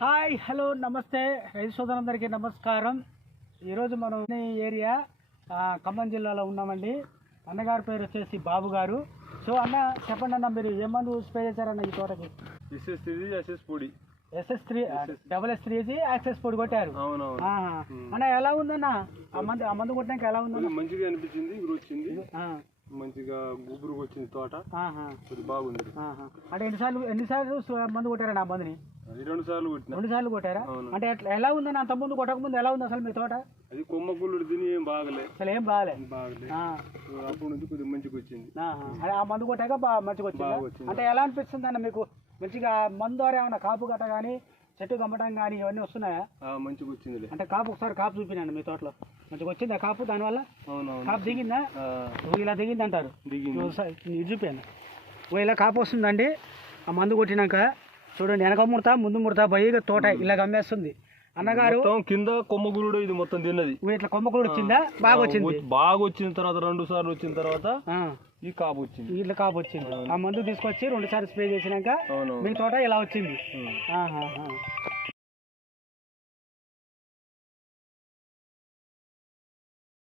Hi hello నమస్తే రైతు సోదరులందరికీ నమస్కారం. ఈరోజు మనం ఈ ఏరియా ఖమ్మం జిల్లాలో ఉన్నామండి. అన్నగారి పేరు వచ్చేసి బాబు గారు. సో అన్న చెప్పండి అన్న, మీరు ఏ మందు స్ప్రే చేశారన్న ఈ తోటకి? SS3 SS3 యాక్సెస్ పొడి కొట్టారు. అన్న ఎలా ఉందన్న ఆ మందు కొట్టినాక ఎలా ఉంది? మంచిగా అనిపించింది, వచ్చింది మంచిగా గుబురు వచ్చింది తోట, బాగుంది. అంటే ఎన్నిసార్లు మందు కొట్టారన్న ఆ మందుని? 2 సార్లు కొట్టిన. 2 సార్లు కొట్టారా? అంటే ఎలా ఉందన్న అంత ముందు కొట్టక ముందు ఎలా ఉంది అసలు మీ తోట? అది కొమ్మ గుళ్ళు తిని ఏం బాగలే, అసలు ఏం బాగలే. అప్పటి నుంచి కొద్దిగా మంచిగా వచ్చింది. ఆ మందు కొట్టాక మంచిగా వచ్చింది. అంటే ఎలా అనిపిస్తుంది అన్న మీకు? మంచిగా మందు ద్వారా ఏమన్నా కాపు గట్ట కానీ చెట్టు గమ్మటం కానీ ఇవన్నీ వస్తున్నాయా? మంచిగా వచ్చింది. అంటే కాపు ఒకసారి కాపు చూపినండి మీ తోటలో, మంచిగా వచ్చిందా కాపు? దానివల్ల కాపు దిగిందా? ఇలా దిగింది అంటారు. ఇది చూపాను ఇలా కాపు వస్తుందండి. ఆ మందు కొట్టినాక చూడండి, వెనక ముడతా ముందు ముడతా పోయి తోట ఇలా గమ్మేస్తుంది. అన్నగారు కింద కొమ్మగురుడు ఇది మొత్తం తిన్నది. ఇట్లా కొమ్మగుడు వచ్చిందా? బాగా వచ్చింది. బాగా వచ్చిన తర్వాత 2 సార్లు వచ్చిన తర్వాత ఈ కాపు వచ్చింది. ఇట్లా కాపు వచ్చింది. ఆ మందు తీసుకొచ్చి 2 సార్లు స్ప్రే చేసినాక మీ తోట ఇలా వచ్చింది.